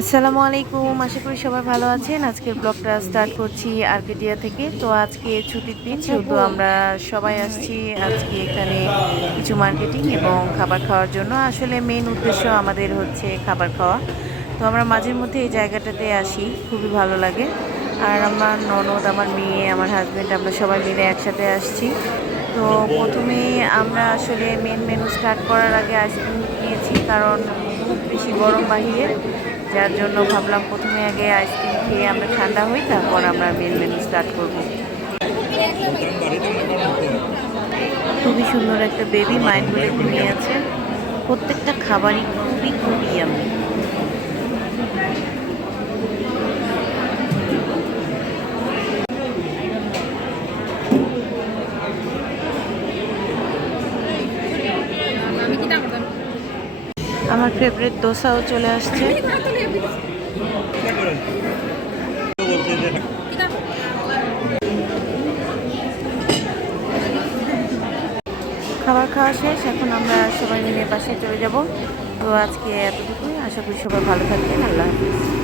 আসসালামু আলাইকুম আশা করি সবাই ভালো আছেন। আজকের ব্লগটা স্টার্ট করছি আর্কেডিয়া থেকে। তো আজকে ছুটির দিন যেহেতু আমরা সবাই আসছি আজকে এখানে কিছু মার্কেটিং এবং খাবার খাওয়ার জন্য। আসলে মেন উদ্দেশ্য আমাদের হচ্ছে খাবার খাওয়া। তো আমরা মাঝের মধ্যে এই জায়গাটাতে আসি খুবই ভালো লাগে। আর আমার ননদ আমার মেয়ে আমার হাজব্যান্ড আমরা সবাই মিলে একসাথে আসছি। তো প্রথমে আমরা আসলে মেন মেনু স্টার্ট করার আগে আইসক্রিম নিয়েছি কারণ খুব বেশি গরম বাহিরে। যার জন্য ভাবলাম প্রথমে আগে আইসক্রিম খেয়ে আমরা ঠান্ডা হই, তারপর আমরা মেন মেনু স্টার্ট করব। খুবই সুন্দর একটা বেবি মাইন্ড বলে ঘুমিয়ে আছে। প্রত্যেকটা খাবারই খুবই খুবই আমি আমার ফেভারিট দোসাও চলে আসছে। খাবার খাওয়া শেষ, এখন আমরা সবাই মিলে বাসায় চলে যাব। তো আজকে এতটুকুই, আশা করি সবাই ভালো থাকবেন, আল্লাহ হাফিজ।